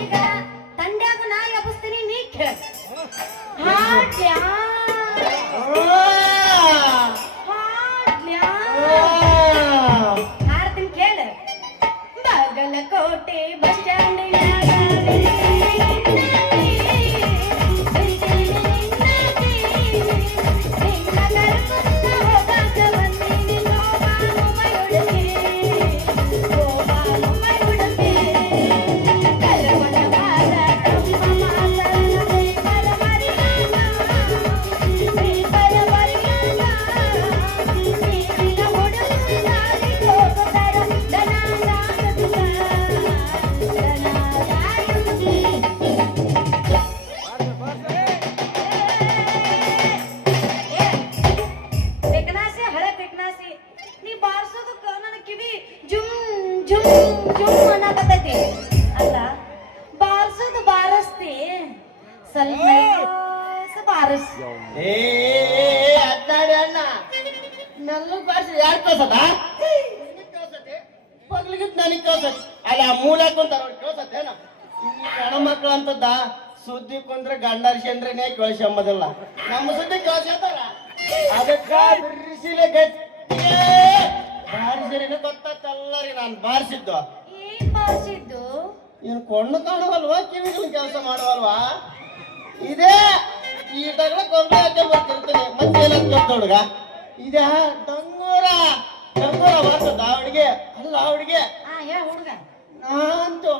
ಈಗ ತಂಡ್ಯಾಗ ನಾ ಎಬ್ಬಿಸ್ತೀನಿ ನೀ ಕೇಳ ಹಾಡ್ಲ್ಯಾ ಹಾಡ್ಲ್ಯಾ ಹಾಡ್ತೀನಿ ಕೇಳ ಬಾಗಲಕೋಟೆ ಬಸ್ ಸ್ಟ್ಯಾಂಡ್ ಅಲ್ಲ ಮೂಲ ಕುಂತಾರ ಕೇಳ್ಸತ್ತೇನ ಹೆಣ್ಮಕ್ಳು ಅಂತದ್ದ ಸುದ್ದಿ ಕುಂದ್ರೆ ಗಂಡರ್ಶನ್ರೇ ಕೇಳ್ಸಂಬದಿಲ್ಲ ನಮ್ಮ ಸುದ್ದಿ ಕೇಳ್ಸತ್ತಾರ ಅದಕ್ಕ ಬಿರ್ಸಿಲೆ ಗಟ್ಟಿ ಬಾರಿಸಿರೇನೆ ಗೊತ್ತಲ್ಲರಿ ನಾನು ಬಾರಿಸಿದ್ದು ಏನ್ ಕೊಂಡು ಕಾಣವಲ್ವಾ ಕಿವಿಗಳು ಕೆಲಸ ಮಾಡುವಲ್ವಾ ಇದೇ ಈ ತಗಳ ಕೊಂಡ ಬರ್ತಿರ್ತೀನಿ ಮತ್ತೆ ಏನಂತ ಹುಡುಗ ಇದೇ ಡಂಗೂರ ಡಂಗೂರ ಬರ್ತದ ಅವಳಿಗೆ ಅಲ್ಲ ಅವಳಿಗೆ ನಾನಂತೂ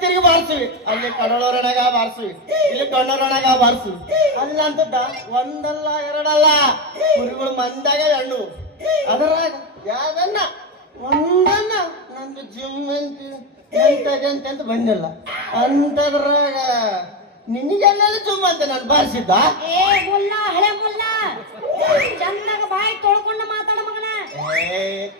ತಿರುಗಿ ಬಾರಿಸ್ತೀವಿ ಅಲ್ಲಿ ಕಡಲೋರಣಗ ಬಾರಿಸ್ತೀವಿ ಇಲ್ಲಿ ಕಣ್ಣೋರಣಗ ಬಾರಿಸ್ತೀವಿ ಅಲ್ಲ ಅಂತದ್ದ ಒಂದಲ್ಲ ಎರಡಲ್ಲ ಕುರಿಗಳು ಮಂದಾಗ ಹೆಣ್ಣು ಅದರಾಗ ಯಾವ್ದನ್ನ ಒಂದನ್ನ ನಂದು ಜಿಮ್ ಅಂತ ಬಂದಿಲ್ಲ ಅಂತದ್ರಾಗ ನಿನಗೆಲ್ಲ ಜಿಮ್ ಅಂತ ನಾನು ಬಾರಿಸಿದ್ದ ಹಳೆ ಮುಲ್ಲ ಚೆನ್ನಾಗ ಬಾಯಿ ತೊಳ್ಕೊಂಡು ಮಾತಾಡ ಮಗನ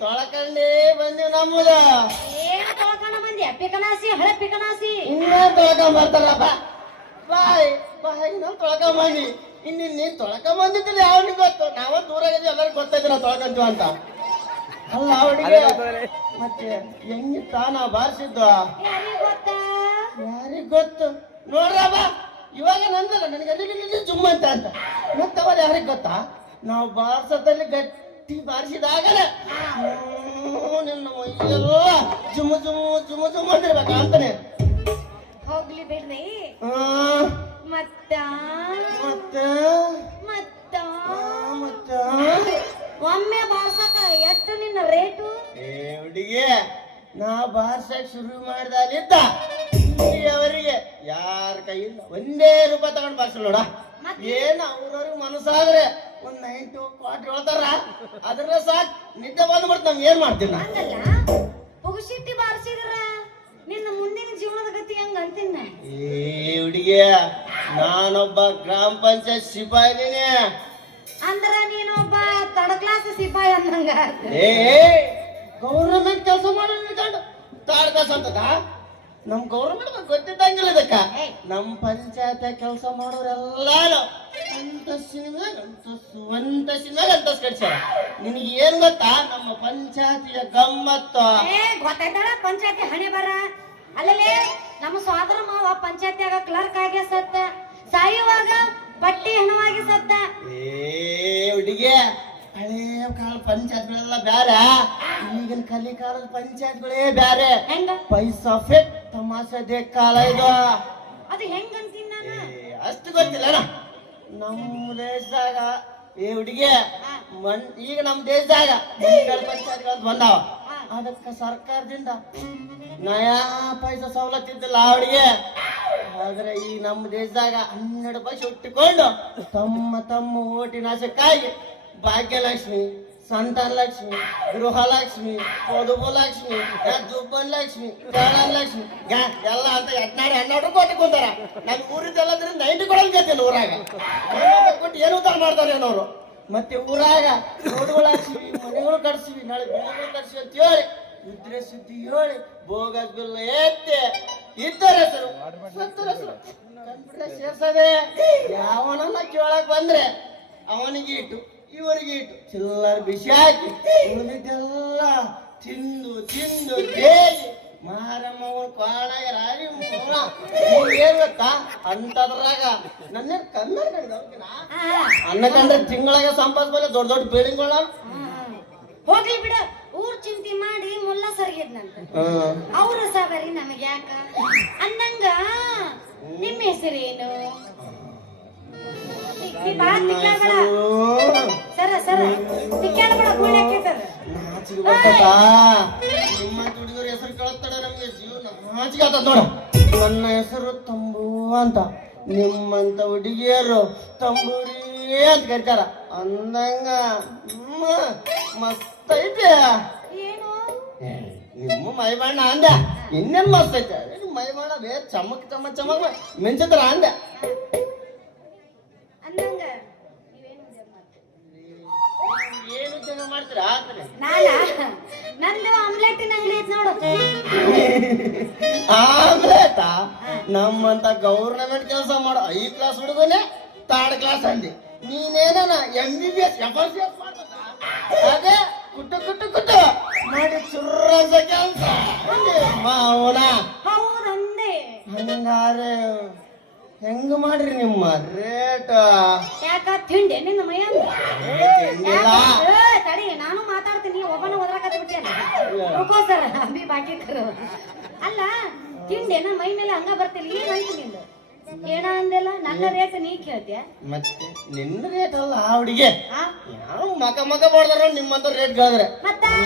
ತೊಳಕಂಡೇ ಬಂದಿ ನಮ್ಮದ ಏನ್ ತೊಳ್ಕೊಂಡ ಬಂದಿ ಪಿಕನಾಸಿ ಹಳೆ ಪಿಕನಾಸಿ ಇನ್ನೇ ತೊಳ್ಕೊಂಡ್ ಬರ್ತಾರಪ್ಪ ಬಾಯ್ ಬಾಯ್ ನಾವು ತೊಳ್ಕೊಂಡ್ ಬಂದಿ ಇನ್ನು ನೀನ್ ತೊಳ್ಕೊಂಡ್ ಬಂದಿದ್ದಿಲ್ಲ ಯಾವನಿಗೆ ಗೊತ್ತು ನಾವ ದೂರಾಗಿದ್ವಿ ಎಲ್ಲರಿಗೂ ಗೊತ್ತೈತಿ ನಾವು ತೊಳ್ಕೊಂತೀವ ಅಂತ ಅಲ್ಲ ಅವಳಿಗೆ ಮತ್ತೆ ಹೆಂಗಿತ್ತ ನಾವು ಬಾರಿಸಿದ್ದು ಯಾರಿಗ್ ಗೊತ್ತು ನೋಡ್ರಪ್ಪ ಇವಾಗ ನಂದಲ್ಲ ನನಗೆ ಅಲ್ಲಿ ಜುಮ್ಮ ಅಂತ ಮತ್ತವ ಯಾರಿಗ್ ಗೊತ್ತಾ ನಾವು ಬಾರಿಸೋದಲ್ಲಿ ಗಟ್ಟಿ ಬಾರಿಸಿದಾಗಲೇ ನಿನ್ನ ಮೈಯೆಲ್ಲ ಜುಮ್ಮ ಜುಮ್ಮು ಜುಮ್ಮ ಜುಮ್ಮ ಅಂತಿರ್ಬೇಕ ಅಂತಾನೆ ಹೋಗ್ಲಿ ಬಿಡ್ರಿ ಮತ್ತ ಮತ್ತ ಮತ್ತ ಮತ್ತ ಒಮ್ಮೆ ಬಾರ್ಸಕ ಎಷ್ಟು ನಿನ್ನ ರೇಟು ಹುಡುಗಿ ನಾ ಬಾರ್ಸಕ್ ಶುರು ಮಾಡಿದಾಲಿದ್ದ ಅವರಿಗೆ ಯಾರ ಕೈಯಿಂದ ಒಂದೇ ರೂಪಾಯಿ ತಗೊಂಡ್ ಬಾರ್ಸಲ್ ನೋಡ ಏನ್ ಅವ್ರವ್ರಿಗೆ ಮನಸ್ಸಾದ್ರೆ ಒಂದ್ 9 ಕ್ವಾರ್ಟರ್ ಹೇಳ್ತಾರ ಅದ್ರ ಸಾಕ್ ನಿದ್ದೆ ಬಂದ್ಬಿಡ್ತು ನಮ್ಗೆ ಏನ್ ಮಾಡ್ತೀನಿ ನಾ ಪುಗುಶಿಟ್ಟಿ ಬಾರಿಸಿದ್ರ ನಿನ್ನ ಮುಂದಿನ ಜೀವನದ ಗತಿ ಹೆಂಗ ಅಂತಿನ ಹುಡುಗಿ ನಾನೊಬ್ಬ ಗ್ರಾಮ ಪಂಚಾಯತ್ ಸಿಪಾಯಿ ಇದೀನಿ ಅಂದ್ರ ನೀನೊಬ್ಬ ಥರ್ಡ್ ಕ್ಲಾಸ್ ಸಿಪಾಯಿ ಅಂದಂಗ ಗೌರ್ಮೆಂಟ್ ಕೆಲಸ ಮಾಡೋದು ಥರ್ಡ್ ಕ್ಲಾಸ್ ಅಂತದ ನಮ್ ಗೌರ್ಮೆಂಟ್ ಗೊತ್ತಿದ್ದಂಗಿಲ್ಲ ಇದಕ್ಕ ನಮ್ ಪಂಚಾಯತ್ ಕೆಲಸ ಮಾಡೋರೆಲ್ಲಾರು ಅಂತಸ್ತಿನಾಗ ಅಂತಸ್ ಕಟ್ಸ್ಯಾರ ನಿನಗೆ ಏನ್ ಗೊತ್ತಾ ನಮ್ಮ ಪಂಚಾಯತಿಯ ಗಮ್ಮತ್ತು ಗೊತ್ತಾಯ್ತಾಳ ಪಂಚಾಯತಿ ಹಣೆ ಬರ ಅಲ್ಲೇ ನಮ್ಮ ಸೋದರ ಮಾವ ಪಂಚಾಯತಿಯಾಗ ಕ್ಲರ್ಕ್ ಆಗಿ ಸತ್ತ ಸಾಯುವಾಗ ಬಟ್ಟಿ ಹೆಣವಾಗಿ ಸತ್ತ ಹುಡುಗಿ ಹಳೇ ಕಾಲ ಪಂಚಾಯತ್ಗಳೆಲ್ಲ ಬ್ಯಾರೆ ಈಗಿನ ಕಲಿ ಕಾಲದ ಪಂಚಾಯತ್ಗಳೇ ಬ್ಯಾರೆ ಪೈಸಾ ಫೆಕ್ ತಮಾಷೆ ಕಾಲ ಇದು ಅದು ಹೆಂಗಂತೀನಿ ನಾನು ಅಷ್ಟು ಗೊತ್ತಿಲ್ಲ ನಮ್ಮ ದೇಶದಾಗ ಹುಡುಗಿ ಈಗ ನಮ್ಮ ದೇಶದಾಗ ಪಂಚಾಯತ್ಗಳು ಬಂದಾವ ಅದಕ್ಕ ಸರ್ಕಾರದಿಂದ ನಯಾ ಪೈಸಾ ಸವಲತ್ತು ಇದ್ದಿಲ್ಲ ಹುಡುಗಿ ಆದ್ರೆ ಈ ನಮ್ಮ ದೇಶದಾಗ 12 ಪೈಸೆ ಇಟ್ಟುಕೊಂಡು ತಮ್ಮ ಓಟಿನ ಆಸಕ್ಕಾಗಿ ಭಾಗ್ಯಲಕ್ಷ್ಮಿ ಸಂತಾನ ಲಕ್ಷ್ಮಿ ಗೃಹಲಕ್ಷ್ಮಿ ಪದುಪು ಲಕ್ಷ್ಮಿ ದುಬ್ಬನ್ ಲಕ್ಷ್ಮಿ ಜಳನ್ ಲಕ್ಷ್ಮಿ ಎಲ್ಲ ಅಂತ 12 ಕೋಟಿ ಕುಂತಾರ ನಮ್ ಊರಿದ್ದೆಲ್ಲ 90 ಕೊಡಲ್ ಗತಿಲ್ಲ ಊರಾಗ ಕೊಟ್ಟು ಏನು ಉದ್ದಾರ ಮಾಡ್ತಾರೆ ಏನವ್ರು ಮತ್ತೆ ಊರಾಗ ರೋಡ್ಗಳು ಹಾಕ್ಸಿವಿ ಮನೆಗಳು ಕಟ್ಸಿವಿ ನಾಳೆ ಬೆಳೆಗಳು ಕಟ್ಸಿವಿ ಅಂತ ಹೇಳಿ ಇದ್ರೆ ಸುದ್ದಿ ಹೇಳಿ ಬೋಗಸ್ ಬಿಲ್ ಎತ್ತೆ ಇದ್ದರ ಹೆಸರು ಸತ್ತರ ಹೆಸರು ಕಂಪ್ಯೂಟರ್ ಸೇರ್ಸದೆ ಯಾವನನ್ನ ಕೇಳಕ್ ಬಂದ್ರೆ ಅವನಿಗೆ ಇಟ್ಟು ಇವರಿಗೆ ಇಟ್ಟು ಚಿಲ್ಲರ್ ಬಿಸಿ ಹಾಕಿ ಉಳಿದಿದ್ದೆಲ್ಲ ತಿಂದು ತಿಂದು ಬೇಲಿ ಮಾರಮ್ಮ ಕಾಳಾಗ ರಾಜಿ ಏನ್ ಗೊತ್ತಾ ಅಂತದ್ರಾಗ ನನ್ನ ಕನ್ನಡ ಅನ್ನ ಕಂಡ್ರೆ ತಿಂಗಳಾಗ ಸಂಪಾದಿಸಬಲ್ಲ ದೊಡ್ಡ ದೊಡ್ಡ ಬಿಲ್ಡಿಂಗ್ಗಳ ಹೋಗ್ಲಿ ಬಿಡ ಊರ್ ಚಿಂತೆ ಮಾಡಿ ಮುಲ್ಲ ಸರ್ಗಿದ್ನಂತ ಅವ್ರ ಸಬರಿ ನಮಗ್ ಯಾಕ ಅಂದಂಗ ನಿಮ್ಮ ಹೆಸರೇನು ಸರ ಸರ ತಿಕ್ಕಾಡ್ಬೇಡ ಗುಳ್ಳೆ ಹಾಕಿರ್ತಾರ ನಿಮ್ಮ ಹುಡುಗರ ಹೆಸರು ಕಳತ್ತಾಡ ನಮ್ಗೆ ಜೀವನ ನಾಚಿಕೆ ಆತದ ನೋಡ ನನ್ನ ಹೆಸರು ತಂಬು ಅಂತ ನಿಮ್ಮಂತ ಹುಡುಗಿಯರು ತಂಬೂರಿ ಅಂತ ಕರಿತಾರ ಅಂದಂಗ ಮಸ್ತ್ ಐತೆ ಏನು ನಿಮ್ಮ ಮೈ ಬಣ್ಣ ಅಂದ ಇನ್ನೇನ್ ಮಸ್ತ್ ಐತೆ ಮೈ ಬಣ್ಣ ಬೇ ಚಮಕ್ ಚಮಕ್ ಚಮಕ್ ಮಿಂಚತ್ರ ಅಂದ ಅಂದಂಗ ಏನು ಉದ್ಯೋಗ ಮಾಡ್ತೀರಾ ನಾನ ನಂದು ಆಮ್ಲೆಟ್ಟಿನ ಅಂಗಡಿ ಐತ್ ನೋಡು ಆಮ್ಲೆಟ ನಮ್ಮಂತ ಗೌರ್ನಮೆಂಟ್ ಕೆಲಸ ಮಾಡೋ 5 ಕ್ಲಾಸ್ ಹುಡುಗನೇ 3rd ಕ್ಲಾಸ್ ಅಂದಿ ನೀನೇನ MBBS FRCS ಮಾಡ್ತದ ಅದೇ ಕುಟ್ಟು ಕುಟ್ಟು ಕುಟ್ಟು ಮಾಡಿ ಚುರ್ರಸ ಕೆಲಸ ಮಾವನ ಹೌದಂದೆ ಹಂಗಾರೆ ಹೆಂಗ ಮಾಡ್ರಿ ನಿಮ್ಮ ರೇಟ್ ಯಾಕ ತಿಂಡೆ ನಿನ್ನ ಮೈ ಅಂದ ತಿಂಡಿಲ್ಲ ತಡಿ ನಾನು ಮಾತಾಡ್ತೀನಿ ಒಬ್ಬನ ಒದರಾಕತ್ತ ಬಿಟ್ಟೇನ ರುಕೋ ಸರ್ ಅಭಿ ಬಾಕಿ ಕರು ಅಲ್ಲ ತಿಂಡೆನ ಮೈ ಮೇಲೆ ಹಂಗ ಬರ್ತಿಲ್ಲ ಏನಂತ ನಿಂದು ಏನ ಅಂದೆಲ್ಲ ನನ್ನ ರೇಟ್ ನೀ ಕೇಳ್ತೀಯ ಮತ್ತೆ ನಿನ್ನ ರೇಟ್ ಅಲ್ಲ ಆ ಹುಡುಗಿ ಯಾವ ಮಕ ಮಕ ಬಡ್ದಾರ ನಿಮ್ಮಂತ ರೇಟ್ ಕೇಳಿದ್ರೆ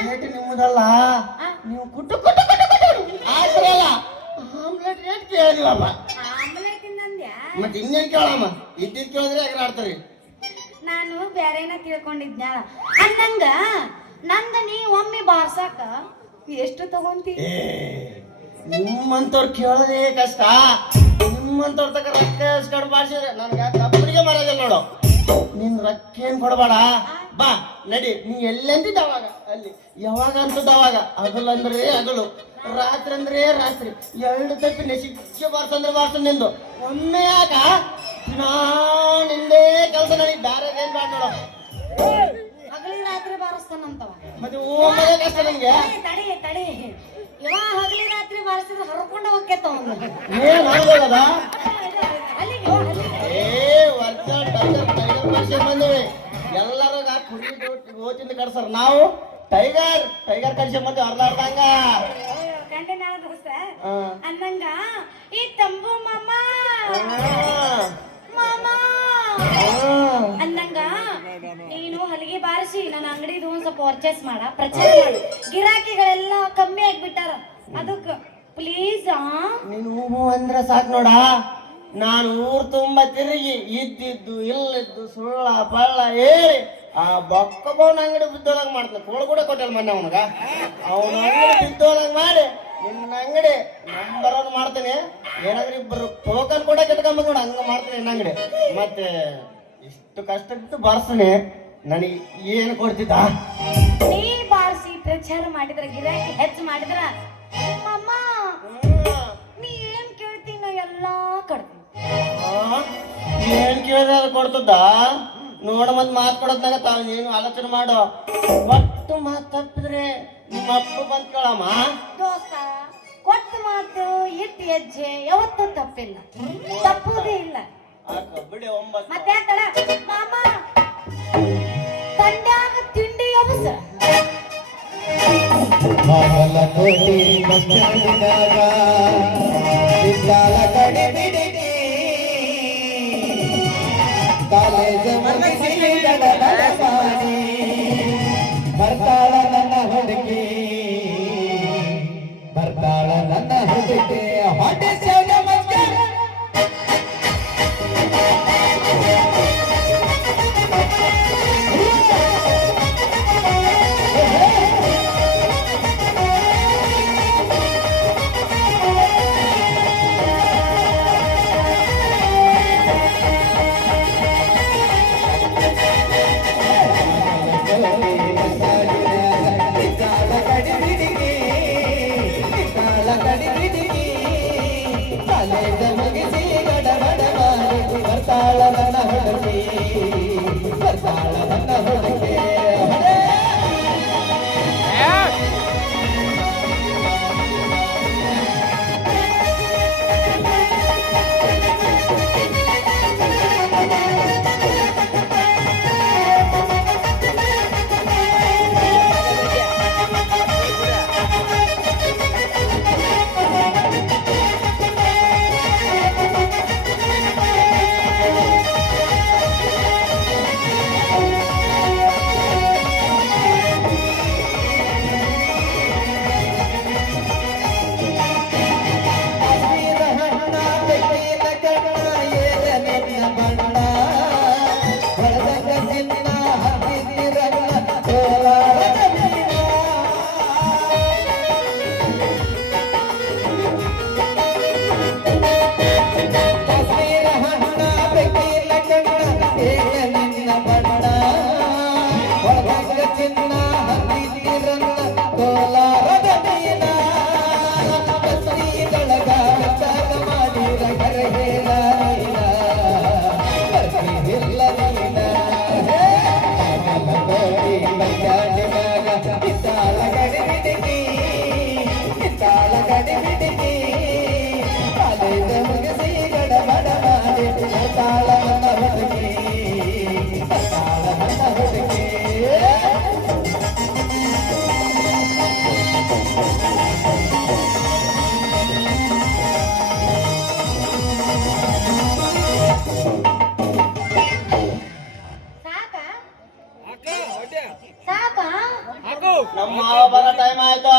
ರೇಟ್ ನಿಮ್ಮದಲ್ಲ ನೀವು ಕುಟ್ಟು ಕುಟ್ಟು ಕುಟ್ಟು ಕುಟ್ಟು ಆಯ್ತಲ್ಲ ಆಮ್ಲೆಟ್ ರೇಟ್ ಕೇಳಿದೀವಪ್ಪ ಆಮ್ಲೆಟ್ ಇಂದಂದ್ಯಾ ಮತ್ತೆ ಇನ್ನೇನ್ ಕೇಳಮ್ಮ ಇದ್ದಿದ್ ಕೇಳಿದ್ರೆ ಯಾಕೆ ಆಡ್ತಾರಿ ನಾನು ಬೇರೆನ ತಿಳ್ಕೊಂಡಿದ್ನ ಅಂದಂಗ ನಂದ ನೀ ಒಮ್ಮೆ ಬಾರ್ಸಾಕ ಎಷ್ಟು ತಗೊಂತಿ ನಿಮ್ಮಂತವ್ರು ಕೇಳೋದೇ ಕಷ್ಟ ನಿಮ್ಮಂತವ್ರ ತಕ ರೊಕ್ಕ ಎಸ್ಕೊಂಡು ಬಾಡ್ಸಿದ್ರೆ ನನ್ಗೆ ಕಬ್ಬಡಿಗೆ ಮರದಿಲ್ಲ ನೋಡು ನಿನ್ ರೊಕ್ಕ ಏನ್ ಕೊಡಬೇಡ ಬಾ ನಡಿ ನೀ ಎಲ್ಲಂತಿದ್ದ ಅವಾಗ ಅಲ್ಲಿ ಯಾವಾಗ ಅಂತದ ಅವಾಗ ಹಗಲಂದ್ರೆ ಹಗಲು ರಾತ್ರಿ ಅಂದ್ರೆ ರಾತ್ರಿ 2 ತಪ್ಪಿ ನೆಸಿಗೆ ಬಾರ್ಸಂದ್ರೆ ಬಾರ್ಸ ನಿಂದು ಒಮ್ಮೆ ಯಾಕ ನಿಂದೇ ಕೆಲಸ ನನಗೆ ಬೇರೆ ಏನ್ ಬೇಡ ನೋಡು ಹಗಲಿ ರಾತ್ರಿ ಬಾರಿಸ್ತಾನಂತವ ಮತ್ತೆ ಒಮ್ಮೆ ಕಷ್ಟ ನಂಗೆ ತಡಿ ತಡಿ ಇವ ಹಗಲಿ ರಾತ್ರಿ ಬಾರಿಸಿದ್ರೆ ಹರ್ಕೊಂಡ ಹೋಗ್ಯತ್ತ ಏನ್ ಆಗ್ಬೋದದ ಅಲ್ಲಿಗೆ ಏ ವರ್ಷ ಟೈಗರ್ ಪರಿಚಯ ಬಂದಿವಿ ಎಲ್ಲರೂ ಕುರಿ ಓತಿಂದ ಕಡ್ಸರ್ ನಾವು ಟೈಗರ್ ಕಡಿಸಿ ಬಂದು ಅರ್ಧಾರ್ದಂಗ ಗಂಟೆ ದೋಸ್ತ ಅಂದಂಗ ಈ ತಂಬು ಮಾಮ ಅಂದಂಗ ನೀನು ಹಲಿಗೆ ಬಾರಿಸಿ ನನ್ನ ಅಂಗಡಿದು ಒಂದ್ ಸ್ವಲ್ಪ ಪರ್ಚೇಸ್ ಮಾಡ ಪ್ರಚಾರ ಮಾಡು ಗಿರಾಕಿಗಳೆಲ್ಲ ಕಮ್ಮಿ ಆಗ್ಬಿಟ್ಟಾರ ಅದಕ್ಕ ಪ್ಲೀಸ್ ನೀನು ಅಂದ್ರೆ ಸಾಕ್ ನೋಡ ನಾನು ಊರ್ ತುಂಬಾ ತಿರುಗಿ ಇದ್ದಿದ್ದು ಇಲ್ಲಿದ್ದು ಸುಳ್ಳ ಪಳ್ಳ ಹೇಳಿ ಆ ಬೊಕ್ಕಬೋನ ಅಂಗಡಿ ಬಿದ್ದೋದಂಗ ಮಾಡ್ತಾನೆ ಕೋಳು ಕೂಡ ಕೊಟ್ಟಲ್ಲ ಮೊನ್ನೆ ಅವನಗ ಅವನ ಅಂಗಡಿ ಬಿದ್ದೋದಂಗ ಮಾಡಿ ನಿನ್ನ ಅಂಗಡಿ ನಂಬರ್ 1 ಮಾಡ್ತೇನೆ ಏನಾದ್ರೂ ಇಬ್ಬರು ಟೋಕನ್ ಕೂಡ ಕೆಟ್ಕೊಂಬ ನೋಡ ಹಂಗ ಮಾಡ್ತೀನಿ ನಿನ್ನ ಅಂಗಡಿ ಮತ್ತೆ ಇಷ್ಟು ಕಷ್ಟ ಬಿಟ್ಟು ಬರ್ಸ್ತೀನಿ ನನಗೆ ಏನು ಕೊಡ್ತಿದ್ದ ನೀ ಬಾರಿಸಿ ಪ್ರಚಾರ ಮಾಡಿದ್ರ ಗಿರಾಕಿ ಹೆಚ್ಚು ಮಾಡಿದ್ರ ಅಮ್ಮ ನೀ ಏನ್ ಕೇಳ್ತೀನ ಎಲ್ಲಾ ಕಡ್ತೀನಿ ಏನ್ ಕೇಳಿದ್ರೆ ಅದು ಕೊಡ್ತದ ನೋಡ ಮತ್ ಮಾತ್ ಕೊಡೋದ್ನಾಗ ತಾವ್ ನೀನು ಆಲೋಚನೆ ಮಾಡು ಒಟ್ಟು ಮಾತ್ ತಪ್ಪಿದ್ರೆ ನಿಮ್ಮ ಅಪ್ಪ ಬಂದ್ ಕೇಳಮ್ಮ ದೋಸ್ತ ಕೊಟ್ಟ ಮಾತು ಇಟ್ಟು ಹೆಜ್ಜೆ ಯಾವತ್ತೂ ತಪ್ಪಿಲ್ಲ ತಪ್ಪುವುದೇ ಇಲ್ಲ ಬಿಡಿ 9 ಮತ್ತೆ ತಡ ಮಾಮ ತಂಡ್ಯಾಗ ತಿಂಡಿ ಅವಸ ಬಾಗಲಕೋಟೆ ಬಸ್ ಸ್ಟ್ಯಾಂಡಿನಾಗ ಬಿದ್ದಾಳ ಕಡೆ ಬಿಡಿಗೆ ಕಾಲೇಜ್ ಮುಗಿಸಿ ಗಡಗಡಪಾಡಿ ಬರ್ತಾಳ ನನ್ನ ಹುಡುಗಿ ಹೊಟ್ಟೆ ಸೇವೆ ಮಸ್ಕರ್ ಬರ್ತಾಳ ನನ್ನ ಹುಡುಗಿ ಬರ್ತಾಳ ನನ್ನ ಹುಡುಗಿ ಗಡಿ ಬಿಡಿಗೆ ಕಾಲೇಜ ಮುಗಿಸಿ ಗಡಬಡ ಮಾಡಿ ಬರ್ತಾಳ ನನ್ನ ಹುಡುಗಿ ಬರ್ತಾಳ ನನ್ನ ಹುಡುಗಿ ಸಾಕಾ ಸಾಕಾ ನಮ್ಮ ಮಾವ ಬರೋ ಟೈಮ್ ಆಯ್ತು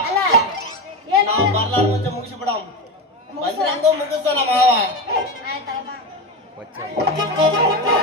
ಅಲ್ಲ ಏನು ನಾವು ಬರ್ಲಾರ ಮುಂಚೆ ಮುಗಿಸಿ ಬಿಡಮ್ ಬಂದ್ರೆ ಹಂಗೂ ಮುಗಿಸ್ತಾನ ಮಾವ ಆಯ್ತಲ್ಲ ಬಾ.